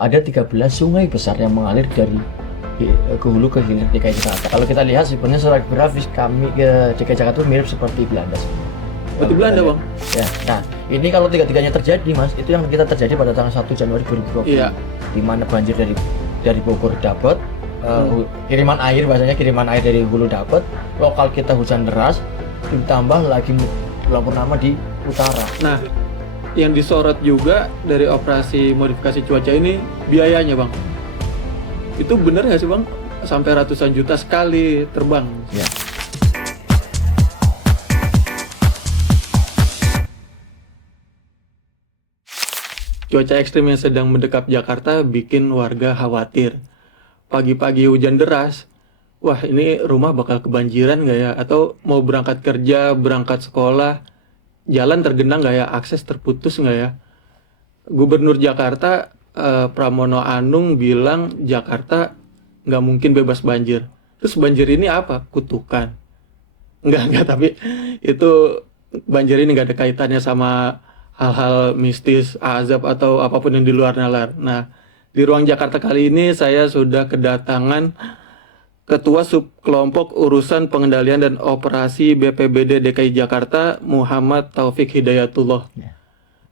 ada 13 sungai besar yang mengalir dari ke hulu ke hilir DKI Jakarta. Kalau kita lihat sebenarnya secara geografis kami ke DKI Jakarta itu mirip seperti Belanda sebenarnya. Berarti Belanda, Bang? Ya, nah ini kalau tiga-tiganya terjadi, Mas, itu yang kita terjadi pada tanggal 1 Januari 2020. Iya. Di mana banjir dari Bogor dapat, kiriman air, bahasanya kiriman air dari hulu dapat, lokal kita hujan deras, ditambah lagi bulan purnama di utara. Nah, yang disorot juga dari operasi modifikasi cuaca ini biayanya, Bang. Itu bener nggak sih, Bang? Sampai ratusan juta sekali terbang. Ya. Cuaca ekstrim yang sedang mendekap Jakarta bikin warga khawatir. Pagi-pagi hujan deras, wah ini rumah bakal kebanjiran nggak ya? Atau mau berangkat kerja, berangkat sekolah, jalan tergenang nggak ya? Akses terputus nggak ya? Gubernur Jakarta Pramono Anung bilang Jakarta nggak mungkin bebas banjir. Terus banjir ini apa? Kutukan? Enggak, tapi itu banjir ini nggak ada kaitannya sama hal-hal mistis, azab atau apapun yang di luar nalar. Nah, di ruang Jakarta kali ini saya sudah kedatangan Ketua Subkelompok Urusan Pengendalian dan Operasi BPBD DKI Jakarta, Muhammad Taufik Hidayatullah. Ya.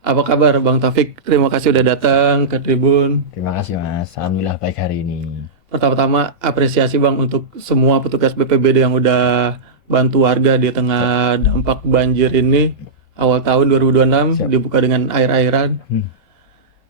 Apa kabar Bang Taufik? Terima kasih udah datang ke Tribun. Terima kasih, Mas. Alhamdulillah baik hari ini. Pertama-tama apresiasi Bang untuk semua petugas BPBD yang udah bantu warga di tengah dampak banjir ini. Awal tahun 2026 Siap. dibuka dengan air-airan.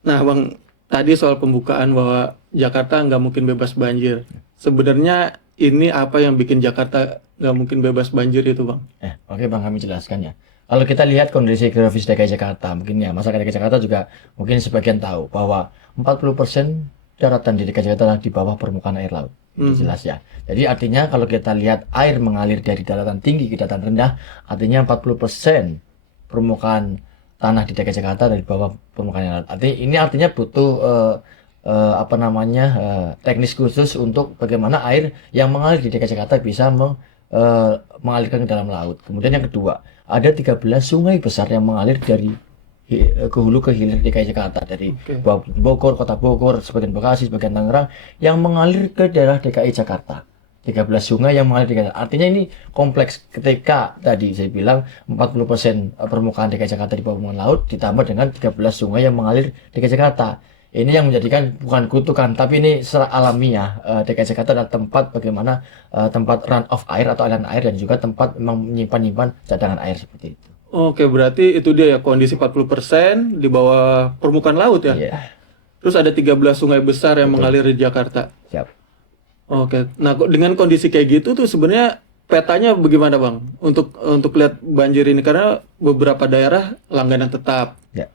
Nah Bang, tadi soal pembukaan bahwa Jakarta nggak mungkin bebas banjir. Sebenarnya ini apa yang bikin Jakarta nggak mungkin bebas banjir itu Bang? Oke Bang, kami jelaskan ya. Kalau kita lihat kondisi geografis DKI Jakarta, mungkin ya masyarakat DKI Jakarta juga mungkin sebagian tahu bahwa 40% daratan di DKI Jakarta adalah di bawah permukaan air laut. Itu jelas ya. Jadi artinya kalau kita lihat air mengalir dari daratan tinggi ke daratan rendah, artinya 40% permukaan tanah di DKI Jakarta dari bawah permukaan air laut. Artinya butuh teknis khusus untuk bagaimana air yang mengalir di DKI Jakarta bisa mengalirkan ke dalam laut. Kemudian yang kedua, ada 13 sungai besar yang mengalir dari ke hulu ke hilir DKI Jakarta, dari Bogor, kota Bogor, sebagian Bekasi, sebagian Tangerang, yang mengalir ke daerah DKI Jakarta. 13 sungai yang mengalir di DKI Jakarta. Artinya ini kompleks. Ketika tadi saya bilang 40% permukaan DKI Jakarta di bawah permukaan laut ditambah dengan 13 sungai yang mengalir DKI Jakarta. Ini yang menjadikan bukan kutukan, tapi ini secara alamiah DKI Jakarta adalah tempat bagaimana tempat run off air atau aliran air, dan juga tempat menyimpan cadangan air seperti itu. Oke, berarti itu dia ya, kondisi 40% di bawah permukaan laut ya? Iya. Terus ada 13 sungai besar yang mengalir di Jakarta. Siap. Oke, nah dengan kondisi kayak gitu tuh sebenarnya petanya bagaimana Bang? Untuk lihat banjir ini, karena beberapa daerah langganan tetap. Ya.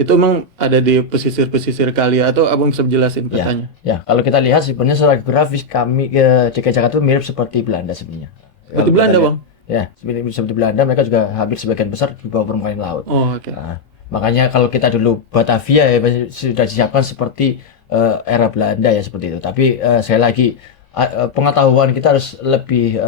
Itu emang ada di pesisir-pesisir kali, atau Abang bisa jelasin petanya? Ya, kalau kita lihat sebenarnya secara geografis kami ke DKI Jakarta itu mirip seperti Belanda sebenarnya. Seperti Belanda Bang? Ya, seperti Belanda, mereka juga hampir sebagian besar di bawah permukaan laut. Oh, oke. Nah, makanya kalau kita dulu Batavia ya sudah disiapkan seperti era Belanda ya seperti itu. Tapi sekali lagi pengetahuan kita harus lebih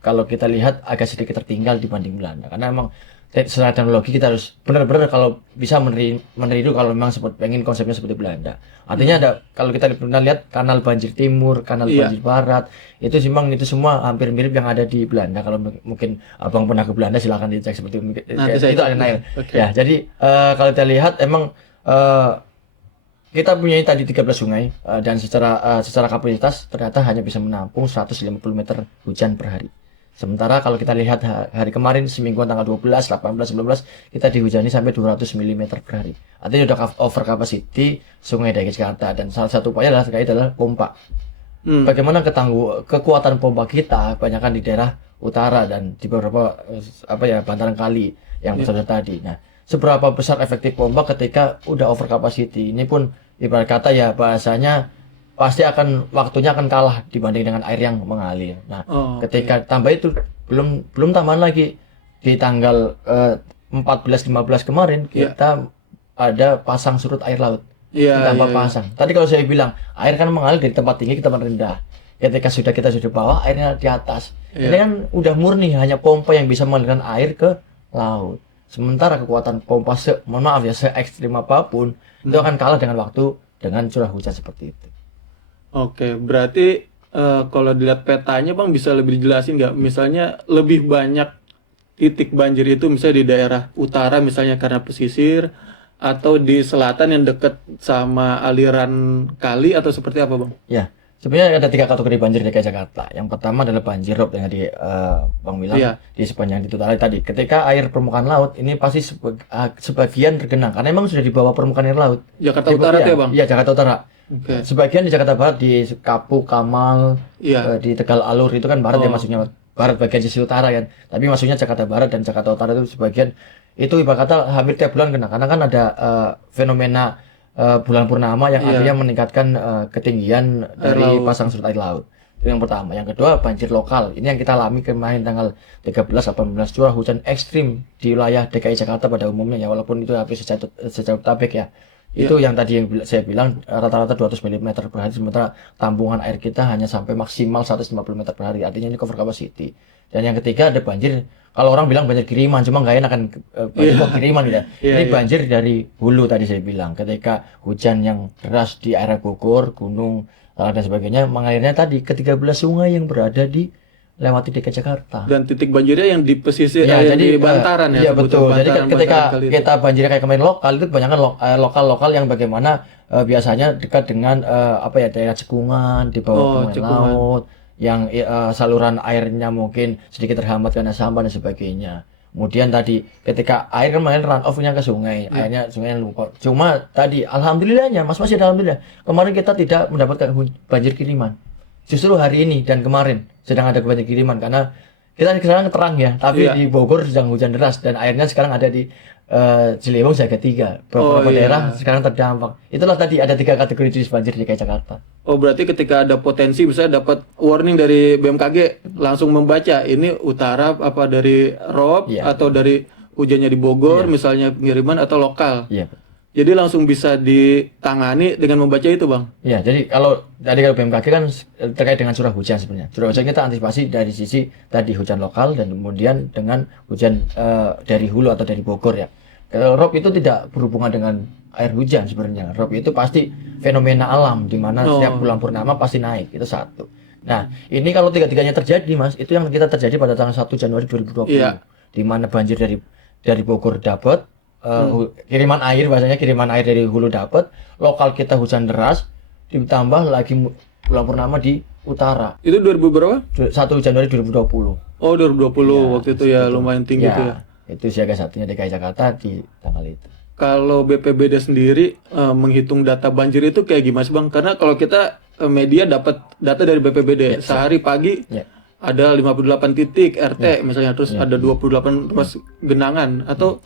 kalau kita lihat agak sedikit tertinggal dibanding Belanda, karena emang secara teknologi kita harus benar-benar kalau bisa meniru kalau memang pengen konsepnya seperti Belanda. Artinya ada, kalau kita pernah lihat kanal banjir timur, kanal banjir barat, itu memang itu semua hampir mirip yang ada di Belanda. Kalau mungkin Abang pernah ke Belanda silahkan dicek seperti itu ada air. Ya, jadi kalau kita lihat emang kita punya tadi 13 sungai dan secara kapasitas ternyata hanya bisa menampung 150 meter hujan per hari. Sementara kalau kita lihat hari kemarin semingguan tanggal 12, 18, 19 kita dihujani sampai 200 mm per hari. Artinya sudah over capacity sungai DKI Jakarta, dan salah satu upaya adalah pompa. Bagaimana kekuatan pompa kita banyakkan di daerah utara dan di beberapa bantaran kali yang besar tadi. Nah, seberapa besar efektif pompa ketika udah over capacity? Ini pun ibarat kata ya bahasanya pasti waktunya akan kalah dibanding dengan air yang mengalir. Nah, ketika tambah itu belum tambahan lagi di tanggal 14-15 kemarin kita ada pasang surut air laut. Ditambah pasang. Tadi kalau saya bilang air kan mengalir dari tempat tinggi ke tempat rendah. Ketika kita sudah bawah, airnya di atas. Ini kan udah murni hanya pompa yang bisa mengalirkan air ke laut. Sementara kekuatan pompa se ekstrim apapun itu akan kalah dengan waktu dengan curah hujan seperti itu. Oke, berarti kalau dilihat petanya Bang bisa lebih dijelasin nggak? Misalnya lebih banyak titik banjir itu misalnya di daerah utara misalnya karena pesisir atau di selatan yang dekat sama aliran kali atau seperti apa Bang? Ya, sebenarnya ada 3 kategori banjir di DKI Jakarta. Yang pertama adalah banjir rob yang tadi Bang bilang Iya, di sepanjang itu tadi. Ketika air permukaan laut ini pasti sebagian tergenang karena memang sudah di bawah permukaan air laut. Jakarta Utara tuh ya Bang? Iya, Jakarta Utara. Oke, Sebagian di Jakarta Barat di Kapuk, Kamal, iya. di Tegal Alur itu kan barat ya Oh, masuknya barat bagian sisi utara kan. Tapi masuknya Jakarta Barat dan Jakarta Utara itu sebagian itu ibarat kata hampir tiap bulan kena karena kan ada fenomena bulan purnama yang iya. akhirnya meningkatkan ketinggian Air dari laut. pasang surut air laut. Itu yang pertama. Yang kedua banjir lokal. Ini yang kita alami kemarin tanggal 13-18 curah hujan ekstrim di wilayah DKI Jakarta pada umumnya ya walaupun itu hampir sejauh tabek ya. Itu yang tadi yang saya bilang rata-rata 200 mm per hari sementara tampungan air kita hanya sampai maksimal 150 meter per hari. Artinya ini cover capacity. Dan yang ketiga ada banjir. Kalau orang bilang banjir kiriman, cuma nggak enak kan banjir kok kiriman ya. Iya, Ini iya. banjir dari hulu tadi saya bilang. Ketika hujan yang deras di area Bogor, gunung dan sebagainya, mengalirnya tadi ke 13 sungai yang berada di lewati DKI Jakarta. Dan titik banjirnya yang di pesisir, Ya, yang jadi di bantaran ya, iya sebutnya betul. Jadi bantaran ketika kali itu. kita banjirnya kayak kemarin lokal itu kebanyakan lokal-lokal yang bagaimana biasanya dekat dengan apa ya daerah cekungan di bawah Oh, permukaan cekungan. laut yang saluran airnya mungkin sedikit terhambat karena sampah dan sebagainya. Kemudian tadi ketika air kan kemarin run off-nya ke sungai, airnya sungai lumpur. Cuma tadi alhamdulillahnya Mas masih alhamdulillah kemarin kita tidak mendapatkan banjir kiriman. Justru hari ini dan kemarin sedang ada banjir kiriman karena kita sekarang terang ya, tapi Iya. di Bogor sedang hujan deras dan airnya sekarang ada di Ciliwung Siaga 3. Beberapa Oh, iya. daerah sekarang terdampak. Itulah tadi ada 3 kategori jenis banjir di DKI Jakarta. Oh, berarti ketika ada potensi bisa dapat warning dari BMKG langsung membaca ini utara apa dari rob Iya. atau dari hujannya di Bogor misalnya pengiriman atau lokal. Iya. Jadi langsung bisa ditangani dengan membaca itu, Bang. Ya, jadi kalau BMKG kan terkait dengan curah hujan sebenarnya. Curah hujan kita antisipasi dari sisi tadi hujan lokal dan kemudian dengan hujan dari hulu atau dari Bogor ya. Kalau rob itu tidak berhubungan dengan air hujan sebenarnya. Rob itu pasti fenomena alam di mana setiap bulan purnama pasti naik. Itu satu. Nah, ini kalau tiga-tiganya terjadi, Mas, itu yang kita terjadi pada tanggal 1 Januari 2020. Iya. Di mana banjir dari Bogor dapat kiriman air bahasanya kiriman air dari hulu dapat, lokal kita hujan deras ditambah lagi bulan purnama di utara. Itu 2000 berapa? 1 Januari 2020. Oh, 2020 Ya, waktu itu ya lumayan tinggi tuh ya. Itu siaga satunya DKI Jakarta di tanggal itu. Kalau BPBD sendiri menghitung data banjir itu kayak gimana sih, Bang? Karena kalau kita media dapat data dari BPBD sehari pagi Ya. ada 58 titik RT misalnya terus ada 28 ruas genangan atau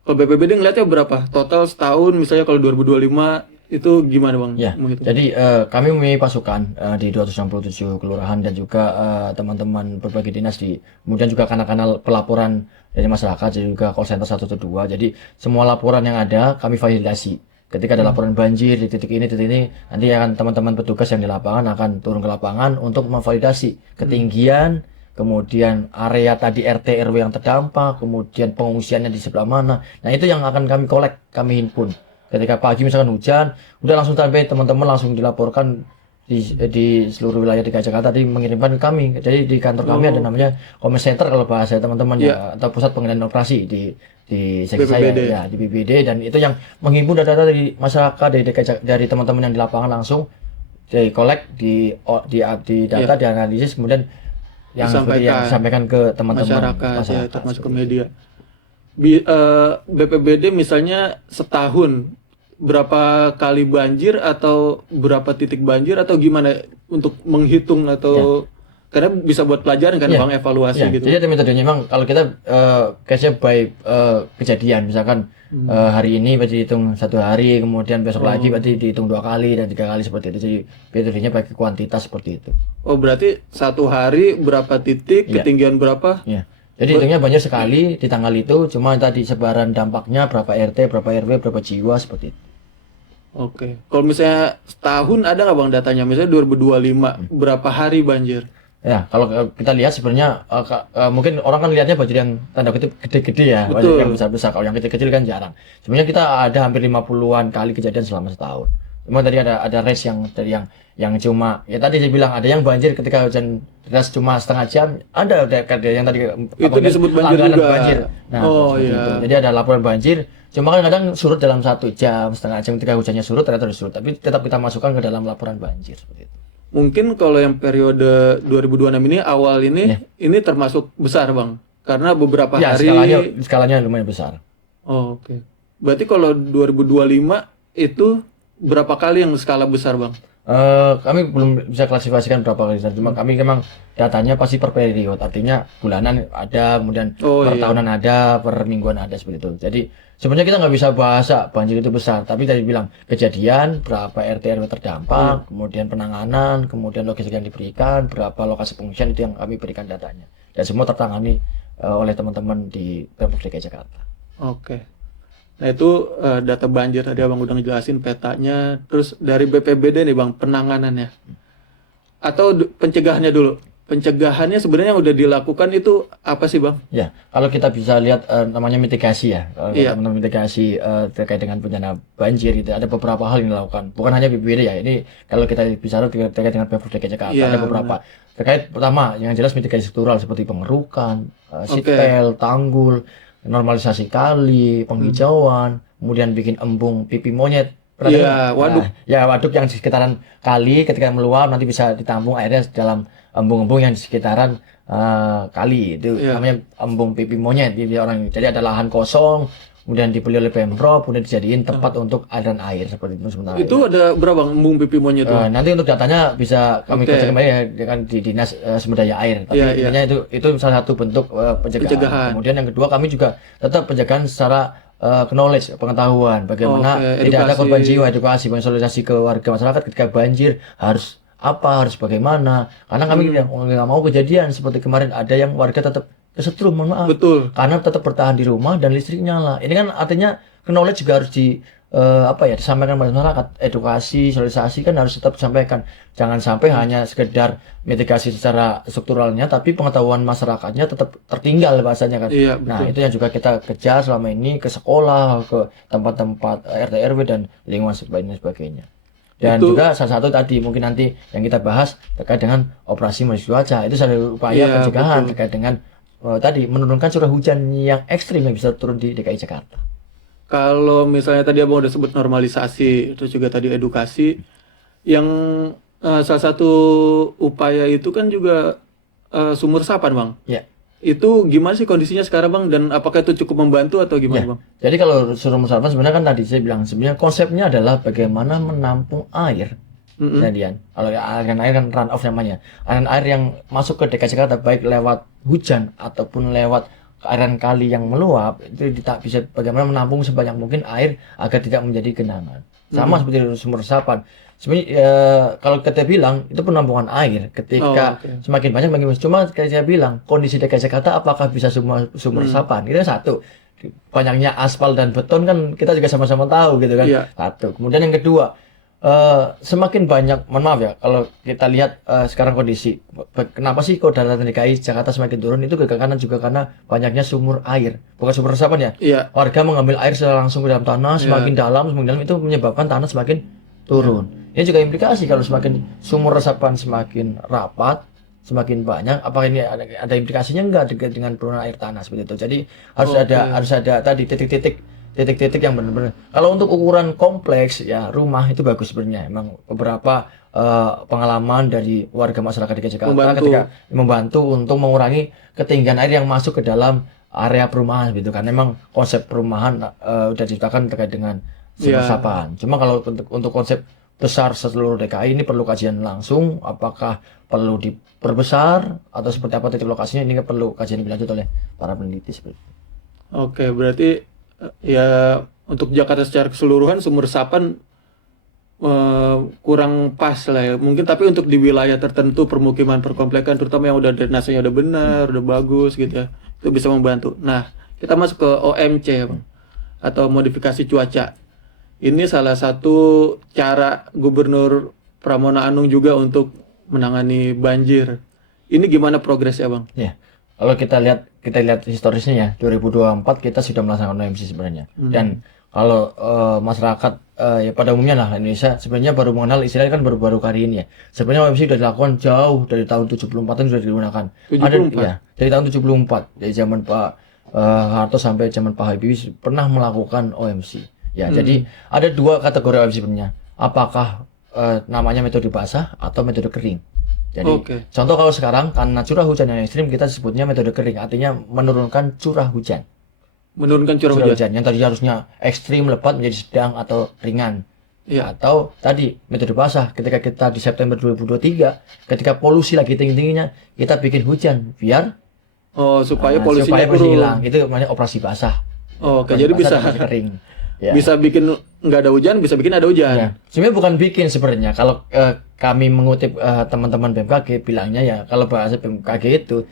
kalau BPBD ngeliatnya berapa? Total setahun misalnya kalau 2025 itu gimana, Bang? Ya, Menghitung? jadi kami memiliki pasukan di 267 kelurahan dan juga teman-teman berbagai dinas kemudian juga kanal-kanal pelaporan dari masyarakat dan juga call center 112. Jadi semua laporan yang ada kami validasi. Ketika ada laporan banjir di titik ini, nanti akan teman-teman petugas yang di lapangan akan turun ke lapangan untuk memvalidasi ketinggian, kemudian area tadi RT RW yang terdampak, kemudian pengungsiannya di sebelah mana. Nah, itu yang akan kami kami himpun. Ketika pagi misalkan hujan, udah langsung sampai teman-teman langsung dilaporkan di seluruh wilayah DKI Jakarta mengirimkan ke kami. Jadi di kantor kami ada namanya comment center kalau bahasa teman-teman ya atau pusat pengendalian operasi di seksi saya ya di BPBD dan itu yang menghimpun data dari masyarakat dari teman-teman yang di lapangan langsung dikolek di data dianalisis kemudian yang disampaikan ke teman-teman masyarakat ya, termasuk ke media. BPBD misalnya setahun berapa kali banjir atau berapa titik banjir atau gimana untuk menghitung atau karena bisa buat pelajaran kan Bang evaluasi gitu. Jadi ada metodenya memang kalau kita case-nya by kejadian misalkan hari ini berarti dihitung 1 hari kemudian besok lagi berarti dihitung 2 kali dan 3 kali seperti itu. Jadi metodenya pakai kuantitas seperti itu. Oh berarti 1 hari berapa titik ketinggian berapa? Iya. Jadi hitungnya banyak sekali di tanggal itu cuma tadi sebaran dampaknya berapa RT, berapa RW, berapa jiwa seperti itu. Oke. Kalau misalnya setahun ada nggak Bang datanya? Misalnya 2025 berapa hari banjir? Ya, kalau kita lihat sebenarnya mungkin orang kan lihatnya banjir yang tanda kutip gede-gede ya, banjir yang besar-besar. Kalau yang kecil-kecil kan jarang. Sebenarnya kita ada hampir 50-an kali kejadian selama setahun. Cuma tadi ada range yang cuma ya tadi saya bilang ada yang banjir ketika hujan deras cuma setengah jam, ada yang tadi Itu disebut banjir langganan juga. banjir. Nah, Oh seperti iya. itu. Jadi ada laporan banjir, cuma kan kadang surut dalam 1 jam, setengah jam ketika hujannya surut ternyata sudah surut, tapi tetap kita masukkan ke dalam laporan banjir seperti itu. Mungkin kalau yang periode 2026 ini awal Iya. ini termasuk besar Bang. Karena beberapa Ya, hari. skalanya lumayan besar. Oh, oke. Berarti kalau 2025 itu berapa kali yang skala besar Bang? Kami belum bisa klasifikasikan berapa kali, cuma kami memang datanya pasti per periode, artinya bulanan ada, kemudian Oh, per iya. tahunan ada, per mingguan ada seperti itu. Jadi sebenarnya kita nggak bisa bahasa banjir itu besar, tapi tadi bilang kejadian, berapa RT RW terdampak, kemudian penanganan, kemudian logistik yang diberikan, berapa lokasi pengungsian itu yang kami berikan datanya, dan semua tertangani oleh teman-teman di Pemprov DKI Jakarta. Oke. Nah itu data banjir tadi Abang udah ngejelasin petanya. Terus dari BPBD nih Bang, penanganannya. Atau pencegahannya dulu. Pencegahannya sebenarnya yang udah dilakukan itu apa sih Bang? Ya, kalau kita bisa lihat namanya mitigasi ya. Kalau Iya. teman-teman mitigasi terkait dengan bencana banjir itu ada beberapa hal yang dilakukan. Bukan hanya BPBD ya. Ini kalau kita bicara terkait dengan Pemprov DKI Jakarta Iya, ada beberapa. Terkait pertama yang jelas mitigasi struktural seperti pengerukan, Oke. sitpel, tanggul, normalisasi kali, penghijauan, kemudian bikin embung pipi monyet. Pernah Iya, dengar? waduk. Nah, ya waduk yang di sekitaran kali ketika meluap nanti bisa ditampung airnya dalam embung-embung yang di sekitaran kali itu Iya. namanya embung pipi monyet jadi orang. Jadi ada lahan kosong kemudian dibeli oleh Pemprov kemudian dijadiin tempat untuk aliran air seperti itu sementara. Itu ada berapa Bang embung pipi monyet itu? Nanti untuk datanya bisa kami Oke. cek kembali ya kan di dinas sumber daya air. Tapi Iya, iya. intinya itu salah satu bentuk pencegahan. Pencegahan. Kemudian yang kedua kami juga tetap pencegahan secara knowledge, pengetahuan bagaimana Oke, tidak ada edukasi. korban jiwa, edukasi, konsolidasi ke warga masyarakat ketika banjir harus apa, harus bagaimana. Karena kami nggak mau kejadian seperti kemarin ada yang warga tetap kesetrum, mohon maaf. Betul. Karena tetap bertahan di rumah dan listrik nyala. Ini kan artinya knowledge juga harus disampaikan pada masyarakat. Edukasi, sosialisasi kan harus tetap disampaikan. Jangan sampai hanya sekedar mitigasi secara strukturalnya, tapi pengetahuan masyarakatnya tetap tertinggal bahasanya kan. Iya, Nah, betul. itu yang juga kita kejar selama ini ke sekolah, ke tempat-tempat RT RW dan lingkungan sebagainya. Dan Itu- juga salah satu tadi mungkin nanti yang kita bahas terkait dengan operasi manajemen cuaca. Itu salah upaya Iya, pencegahan betul. terkait dengan tadi menurunkan curah hujan yang ekstrim yang bisa turun di DKI Jakarta. Kalau misalnya tadi Abang udah sebut normalisasi, terus juga tadi edukasi, yang salah satu upaya itu kan juga sumur resapan Bang. Ya. Itu gimana sih kondisinya sekarang Bang? Dan apakah itu cukup membantu atau gimana Ya. Bang? Jadi kalau sumur resapan sebenarnya kan tadi saya bilang sebenarnya konsepnya adalah bagaimana menampung air. Mm-mm. Kemudian kalau aliran air kan run off namanya. Aliran air yang masuk ke DKI Jakarta baik lewat hujan ataupun lewat aliran kali yang meluap itu bisa bagaimana menampung sebanyak mungkin air agar tidak menjadi genangan. Sama seperti sumur resapan. Sebenarnya kalau kita bilang itu penampungan air ketika Oh, oke. semakin banyak makin bagus. Cuma kayak saya bilang kondisi DKI Jakarta apakah bisa semua sumur resapan? Itu satu. Banyaknya aspal dan beton kan kita juga sama-sama tahu gitu kan. Iya. Satu. Kemudian yang kedua semakin banyak, mohon maaf ya, kalau kita lihat sekarang kondisi, kenapa sih kok daratan DKI Jakarta semakin turun itu karena juga karena banyaknya sumur air, bukan sumur resapan ya. Iya. Warga mengambil air secara langsung ke dalam tanah, semakin dalam itu menyebabkan tanah semakin turun. Ini juga implikasi kalau semakin sumur resapan semakin rapat, semakin banyak, apakah ini ada implikasinya enggak dengan penurunan air tanah seperti itu. Jadi harus ada tadi titik-titik yang benar-benar. Kalau untuk ukuran kompleks ya rumah itu bagus sebenarnya. Emang beberapa pengalaman dari warga masyarakat DKI Jakarta ketika membantu untuk mengurangi ketinggian air yang masuk ke dalam area perumahan gitu kan. Memang konsep perumahan udah diciptakan terkait dengan sumur resapan. Cuma kalau untuk konsep besar seluruh DKI ini perlu kajian langsung, apakah perlu diperbesar atau seperti apa titik lokasinya, ini perlu kajian lebih lanjut oleh para peneliti seperti itu. Oke, berarti ya untuk Jakarta secara keseluruhan sumur resapan kurang pas lah ya. Mungkin tapi untuk di wilayah tertentu permukiman perkomplekan terutama yang udah drainasenya udah benar, udah bagus gitu ya. Itu bisa membantu. Nah, kita masuk ke OMC ya, Bang. Atau modifikasi cuaca. Ini salah satu cara Gubernur Pramono Anung juga untuk menangani banjir. Ini gimana progresnya, Bang? Ya. Kalau kita lihat historisnya ya, 2024 kita sudah melaksanakan OMC sebenarnya. Dan kalau masyarakat ya pada umumnya lah Indonesia sebenarnya baru mengenal istilahnya kan baru-baru kali ini ya. Sebenarnya OMC sudah dilakukan jauh dari tahun 74-an sudah digunakan. Ada 74. ya dari tahun 74 dari zaman Pak Harto sampai zaman Pak Habibie pernah melakukan OMC. Ya, jadi ada dua kategori OMC sebenarnya. Apakah namanya metode basah atau metode kering. Jadi Oke. contoh kalau sekarang karena curah hujan yang ekstrim kita sebutnya metode kering, artinya menurunkan curah hujan. Menurunkan curah Curah hujan. hujan yang tadi harusnya ekstrim lebat menjadi sedang atau ringan. Iya. Atau tadi metode basah ketika kita di September 2023 ketika polusi lagi tinggi-tingginya kita bikin hujan biar Oh, supaya supaya polusinya polusi turun. hilang. Itu namanya operasi basah. Oke, Operasi jadi basah bisa dan operasi kering. Ya. bisa bikin nggak ada hujan, bisa bikin ada hujan. Ya, sebenarnya bukan bikin sebenarnya. Kalau kami mengutip teman-teman BMKG bilangnya ya, kalau bahasa BMKG itu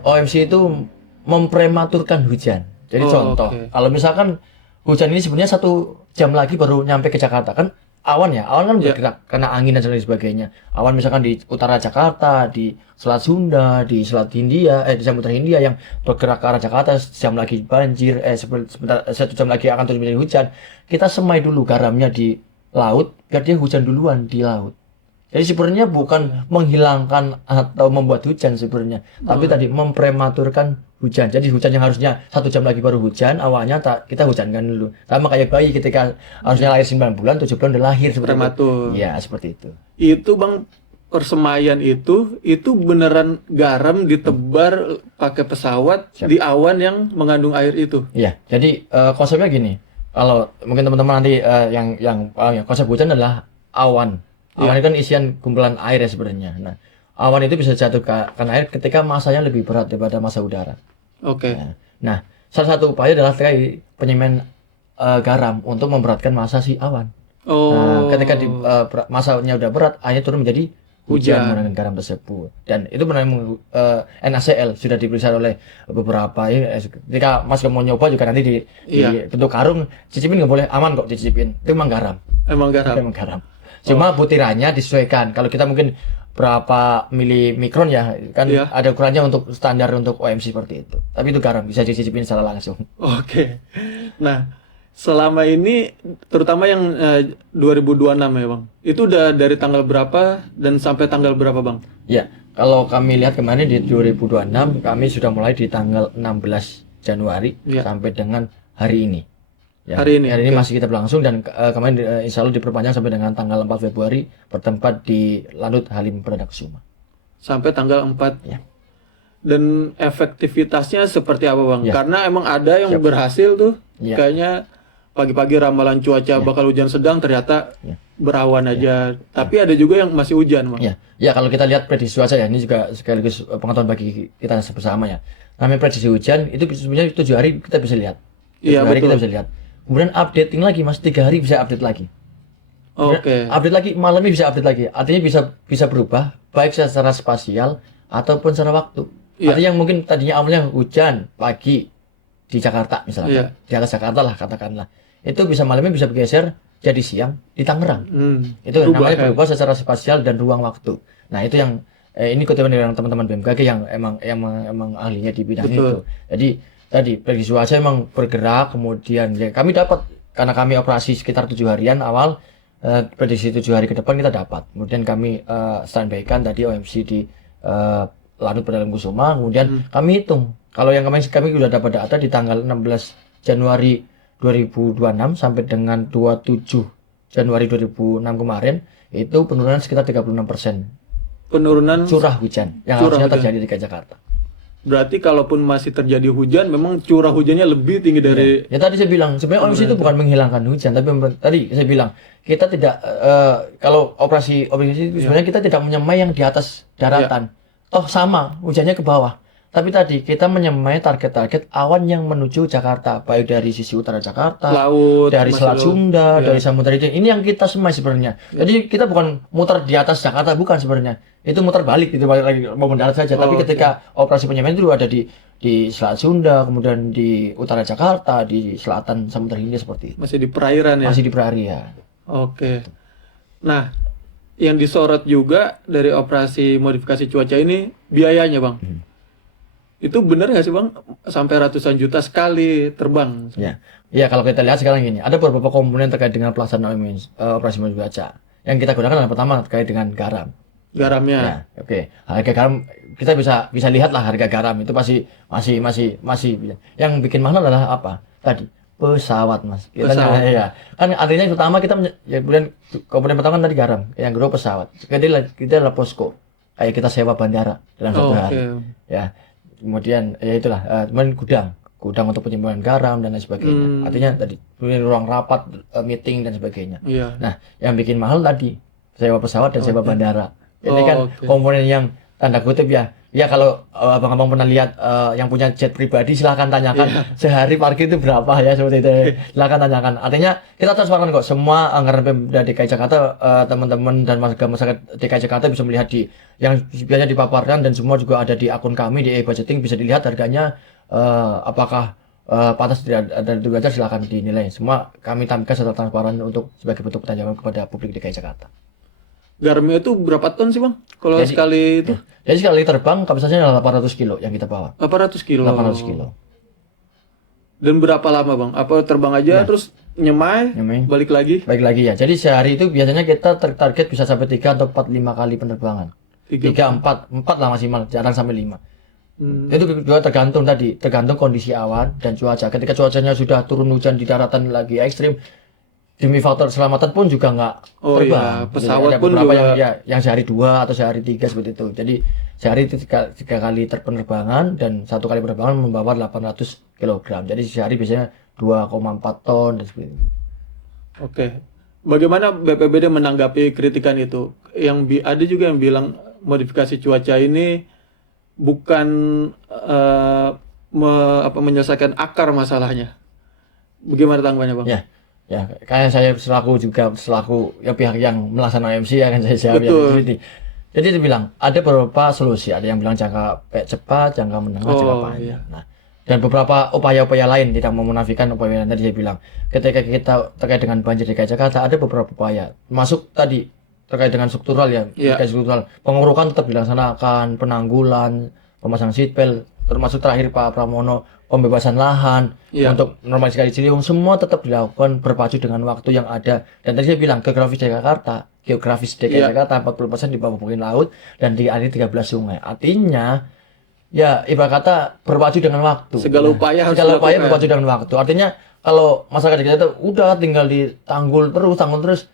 OMC itu memprematurkan hujan. Jadi Oh, contoh, oke. kalau misalkan hujan ini sebenarnya 1 jam lagi baru nyampe ke Jakarta kan, awan kan Ya. bergerak karena angin dan lain sebagainya. Awan misalkan di utara Jakarta, di Selat Sunda, di Selat Hindia, di Samudra Hindia yang bergerak ke arah Jakarta, sejam lagi banjir, sebentar 1 jam lagi akan turun menjadi hujan. Kita semai dulu garamnya di laut, biar dia hujan duluan di laut. Jadi sebenarnya bukan menghilangkan atau membuat hujan sebenarnya, tapi tadi memprematurkan hujan. Jadi hujan yang harusnya 1 jam lagi baru hujan, awalnya kita hujankan dulu. Sama kayak bayi ketika harusnya lahir 9 bulan, 7 bulan udah lahir seperti Prematur. itu. Iya, seperti itu. Itu Bang, persemaian itu beneran garam ditebar pakai pesawat Siap. di awan yang mengandung air itu. Iya, jadi konsepnya gini. Kalau mungkin teman-teman nanti yang paham ya, konsep hujan adalah awan. Awan itu kan isian kumpulan air ya sebenarnya. Nah, awan itu bisa jatuh ke air ketika masanya lebih berat daripada massa udara. Oke. Nah, salah satu upaya adalah terkait penyemaian garam untuk memberatkan massa si awan. Oh. Nah, ketika massanya udah berat, airnya turun menjadi hujan Hujan. menggunakan garam tersebut. Dan itu benar NaCl sudah diperiksa oleh beberapa ketika Mas mau nyoba juga nanti di Iya. bentuk karung, cicipin nggak boleh, aman kok dicicipin. Itu memang garam. Emang Itu garam. memang garam. Cuma butirannya disesuaikan. Kalau kita mungkin berapa milimikron ya, kan Iya. ada ukurannya untuk standar untuk OMC seperti itu. Tapi itu garam bisa dicicipin secara langsung. Oke. Nah, selama ini terutama yang 2026 ya, Bang. Itu udah dari tanggal berapa dan sampai tanggal berapa, Bang? Ya, kalau kami lihat kemarin di 2026 kami sudah mulai di tanggal 16 Januari Iya. sampai dengan hari ini. Ya, Hari ini, hari ini oke. masih kita berlangsung dan kemarin insya Allah diperpanjang sampai dengan tanggal 4 Februari bertempat di Lanut Halim Perdana Kusuma. Sampai tanggal 4. Ya. Dan efektivitasnya seperti apa, Bang? Ya. Karena emang ada yang berhasil tuh. Ya. Kayaknya pagi-pagi ramalan cuaca bakal hujan sedang, ternyata Ya. berawan aja. Tapi ada juga yang masih hujan, Bang. Ya, ya kalau kita lihat prediksi cuaca ya, ini juga sekaligus pengetahuan bagi kita bersama ya. Namanya prediksi hujan itu sebenarnya 7 hari kita bisa lihat. 7 Iya, hari betul. kita bisa lihat. Kemudian updating lagi mas, 3 hari bisa update lagi. Oke. Update lagi, malamnya bisa update lagi. Artinya bisa berubah baik secara spasial ataupun secara waktu. Iya. Artinya yang mungkin tadinya awalnya hujan pagi di Jakarta misalnya, Iya. di atas Jakarta lah katakanlah. Itu bisa malamnya bisa bergeser jadi siang di Tangerang. Itu Berubah, namanya ya. berubah secara spasial dan ruang waktu. Nah, itu yang ini kutipan dari teman-teman BMKG yang emang ahlinya di bidang Betul. itu. Jadi tadi prediksi cuaca emang bergerak, kemudian ya, kami dapat karena kami operasi sekitar 7 harian awal, prediksi 7 hari ke depan kita dapat. Kemudian kami standby-kan tadi OMC di Lanut Perdana Kusuma, kemudian kami hitung. Kalau yang kami sudah dapat data di tanggal 16 Januari 2026 sampai dengan 27 Januari 2006 kemarin itu penurunan sekitar 36% Penurunan curah hujan yang Curah harusnya hujan. terjadi di Jakarta. berarti kalaupun masih terjadi hujan, memang curah hujannya lebih tinggi dari Ya tadi saya bilang sebenarnya OMC itu bukan menghilangkan hujan, tapi tadi saya bilang kita tidak kalau operasi itu sebenarnya kita tidak menyemai yang di atas daratan. Toh sama hujannya ke bawah. Tapi tadi kita menyemai target-target awan yang menuju Jakarta, baik dari sisi utara Jakarta, laut, dari masih Selat laut. Sunda, Iya. dari Samudra Hindia. Ini yang kita semai sebenarnya. Jadi kita bukan muter di atas Jakarta, bukan sebenarnya. Itu muter balik, itu balik lagi mau mendarat saja. Tapi oke. ketika operasi penyemaian itu ada di Selat Sunda, kemudian di utara Jakarta, di selatan Samudra Hindia seperti itu. Masih di perairan ya. Masih di perairan. Oke. Nah, yang disorot juga dari operasi modifikasi cuaca ini biayanya, Bang. Itu benar nggak sih Bang? Sampai ratusan juta sekali terbang. Ya, ya kalau kita lihat sekarang gini, ada beberapa komponen terkait dengan pelaksanaan operasi militer cuaca. Yang kita gunakan adalah pertama terkait dengan garam. Garamnya. Ya, oke. Harga garam kita bisa bisa lihat lah harga garam itu masih. Yang bikin mahal adalah apa? Tadi pesawat mas. Kita Pesawat. ya kan artinya yang pertama kita ya kemudian komponen pertama kan tadi garam, yang kedua pesawat. Kita adalah posko. Kayak kita sewa bandara dalam satu Oh, hari. oke. Ya, kemudian ya itulah kemudian gudang untuk penyimpanan garam dan lain sebagainya. Artinya tadi kemudian ruang rapat, meeting dan sebagainya. Iya. Nah, yang bikin mahal tadi sewa pesawat dan sewa bandara. Ini kan oke. komponen yang tanda kutip ya. Ya kalau abang-abang pernah lihat yang punya jet pribadi silahkan tanyakan sehari parkir itu berapa ya seperti itu. Silahkan tanyakan. Artinya kita transparan kok semua anggaran Pemda DKI Jakarta teman-teman dan masyarakat DKI Jakarta bisa melihat di yang biasanya dipaparkan dan semua juga ada di akun kami di e-budgeting bisa dilihat harganya apakah pantas tidak ada itu aja silahkan dinilai. Semua kami tampilkan secara transparan untuk sebagai bentuk pertanggungjawaban kepada publik DKI Jakarta. Garamnya itu berapa ton sih Bang? Kalau Jadi- sekali itu Jadi sekali terbang kapasitasnya adalah 800 kilo yang kita bawa. 800 kilo. 800 kilo. Dan berapa lama Bang? Apa terbang aja terus nyemai, Nyemai. balik lagi? Baik lagi ya. Jadi sehari itu biasanya kita target bisa sampai 3 atau 4 5 kali penerbangan. 3 4 lah maksimal, jarang sampai 5. Hmm. Itu juga tergantung tadi, tergantung kondisi awan dan cuaca. Ketika cuacanya sudah turun hujan di daratan lagi ekstrim, demi faktor keselamatan pun juga nggak Oh terbang. iya, pesawat Ada pun beberapa juga- yang sehari 2 atau sehari 3 seperti itu. Jadi sehari itu tiga kali penerbangan dan satu kali penerbangan membawa 800 kg. Jadi sehari biasanya 2,4 ton dan seperti itu. Oke. Bagaimana BPBD menanggapi kritikan itu? Ada juga yang bilang modifikasi cuaca ini bukan menyelesaikan akar masalahnya. Bagaimana tanggapannya Bang? Ya, ya, kayak saya selaku ya pihak yang melaksanakan OMC ya kan saya jawab ya Betul. seperti. Jadi dia bilang ada beberapa solusi, ada yang bilang jangka cepat, jangka menengah, jangka Oh, panjang. iya. Nah, dan beberapa upaya-upaya lain tidak mau menafikan upaya yang tadi saya bilang. Ketika kita terkait dengan banjir DKI Jakarta ada beberapa upaya. Masuk tadi terkait dengan struktural ya, Iya. terkait struktural. Pengurukan tetap dilaksanakan, penanggulan, pemasang seatbelt, termasuk terakhir Pak Pramono pembebasan lahan Iya. untuk normalisasi Kali Ciliwung semua tetap dilakukan berpacu dengan waktu yang ada. Dan tadi saya bilang geografis DKI Iya. Jakarta 40% di bawah permukaan laut dan dialiri 13 sungai. Artinya ya ibarat kata berpacu dengan waktu. Segala upaya harus segala upaya dilakukan. berpacu dengan waktu. Artinya kalau masyarakat kita itu udah tinggal tanggul terus,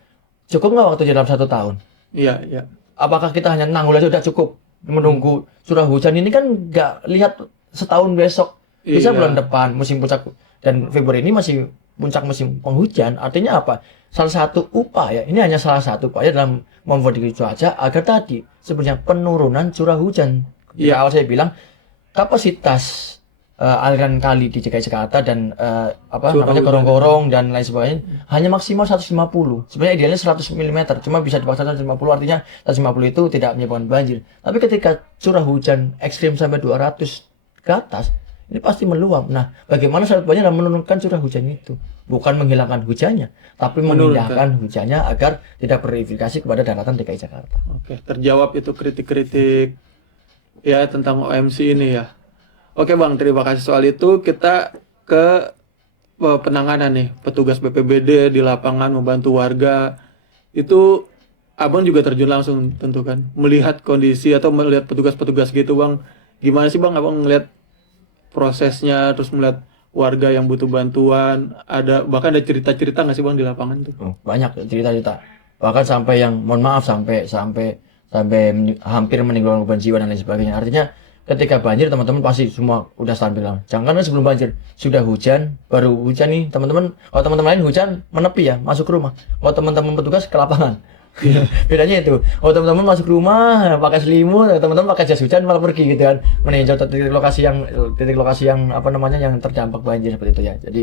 cukup nggak waktu dalam 1 tahun? Iya, iya. Apakah kita hanya nanggul aja udah cukup menunggu curah hujan ini kan nggak lihat setahun besok bisa Iya. bulan depan musim puncak dan Februari ini masih puncak musim penghujan. Artinya apa? Salah satu upaya ini hanya salah satu upaya dalam memodifikasi cuaca agar tadi sebenarnya penurunan curah hujan. Iya. Awal saya bilang kapasitas aliran kali di DKI Jakarta dan Curah namanya hujan. gorong-gorong dan lain sebagainya hanya maksimal 150. Sebenarnya idealnya 100 mm, cuma bisa dipaksa 150 artinya 150 itu tidak menyebabkan banjir. Tapi ketika curah hujan ekstrim sampai 200 ke atas, ini pasti meluap. Nah, bagaimana solusinya adalah menurunkan curah hujan itu, bukan menghilangkan hujannya, tapi memindahkan hujannya agar tidak berimplikasi kepada daratan DKI Jakarta. Oke, terjawab itu kritik-kritik ya tentang OMC ini ya. Oke Bang, terima kasih soal itu. Kita ke penanganan nih, petugas BPBD di lapangan membantu warga. Itu Abang juga terjun langsung tentu kan, melihat kondisi atau melihat petugas-petugas gitu Bang. Gimana sih Bang Abang melihat prosesnya, terus melihat warga yang butuh bantuan, bahkan ada cerita-cerita nggak sih Bang di lapangan tuh? Banyak cerita-cerita. Bahkan sampai yang mohon maaf sampai hampir meninggalkan korban jiwa dan lain sebagainya. Artinya ketika banjir teman-teman pasti semua udah standby lah. Jangan kan sebelum banjir sudah hujan, baru hujan nih teman-teman. Kalau teman-teman lain hujan menepi ya masuk ke rumah. Kalau teman-teman petugas ke lapangan. Bedanya itu. Kalau teman-teman masuk rumah pakai selimut, teman-teman pakai jas hujan malah pergi gitu kan, meninjau titik lokasi yang yang terdampak banjir seperti itu ya. Jadi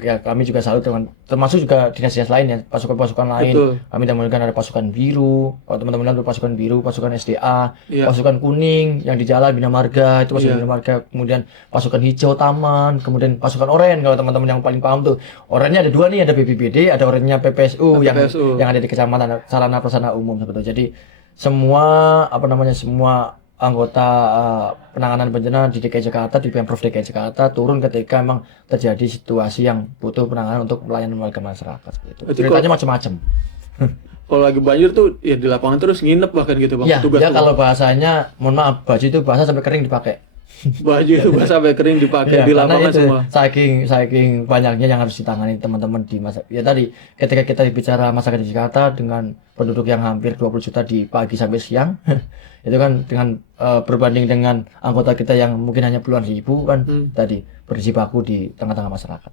ya kami juga salut dengan termasuk juga dinas-dinas lain ya, pasukan-pasukan lain. Betul. Kami temukan ada pasukan biru, kalau teman-teman lihat pasukan biru, pasukan SDA, Iya. pasukan kuning yang di jalan Bina Marga, itu pasukan Iya. Bina Marga, kemudian pasukan hijau taman, kemudian pasukan oranye kalau teman-teman yang paling paham tuh. Oranye ada 2 nih, ada BPBD, ada oranye PPSU PPSU. yang ada di kecamatan sarana prasarana umum seperti itu. Jadi semua semua anggota penanganan bencana di DKI Jakarta, di Pemprov DKI Jakarta turun ketika memang terjadi situasi yang butuh penanganan untuk pelayanan warga masyarakat seperti itu. Berarti Ceritanya macam-macam. Kalau lagi banjir tuh ya di lapangan terus nginep bahkan gitu Bang. Ya, Tugas ya kalau bahasanya, mohon maaf, baju itu basah sampai kering dipakai. baju itu basah sampai kering dipakai Ya, di karena lapangan itu semua. saking banyaknya yang harus ditangani teman-teman di masa. Ya tadi, ketika kita bicara masyarakat di Jakarta dengan penduduk yang hampir 20 juta di pagi sampai siang, itu kan dengan berbanding dengan anggota kita yang mungkin hanya puluhan ribu kan, tadi berjibaku di tengah-tengah masyarakat.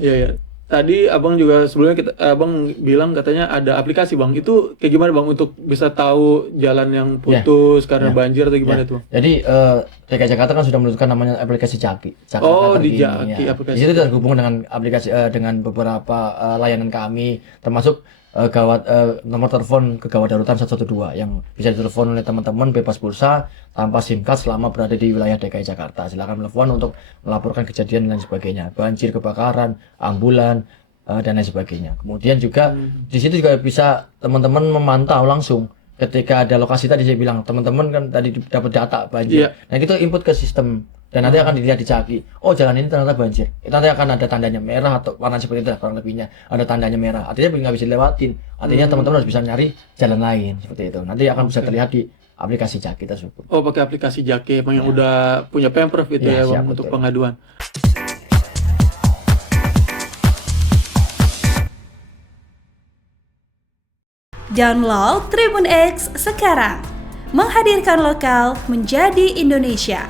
Iya ya. Tadi Abang juga sebelumnya Abang bilang katanya ada aplikasi Bang. Itu kayak gimana Bang untuk bisa tahu jalan yang putus karena banjir atau gimana itu Bang? Jadi DKI Jakarta kan sudah menentukan namanya aplikasi Jaki. Jakarta Oh, di Terkini, Jaki ya. aplikasi. Di situ terhubung dengan aplikasi dengan beberapa layanan kami, termasuk nomor telepon kegawat darurat 112 yang bisa ditelepon oleh teman-teman bebas pulsa tanpa SIM card selama berada di wilayah DKI Jakarta. Silakan telepon untuk melaporkan kejadian dan lain sebagainya, banjir, kebakaran, ambulan dan lain sebagainya. Kemudian juga di situ juga bisa teman-teman memantau langsung ketika ada lokasi tadi saya bilang teman-teman kan tadi dapat data banjir. Nah itu input ke sistem dan nanti akan dilihat di Jaki. Oh jalan ini ternyata banjir. Itu nanti akan ada tandanya merah atau warna seperti itu kurang lebihnya. Ada tandanya merah. Artinya nggak bisa dilewatin. Artinya teman-teman harus bisa nyari jalan lain seperti itu. Nanti akan bisa terlihat di aplikasi Jaki tersebut. Oh, pakai aplikasi Jaki Bang yang udah punya Pemprov itu ya Bang siap, untuk betul. pengaduan. Download Tribun X sekarang. Menghadirkan lokal menjadi Indonesia.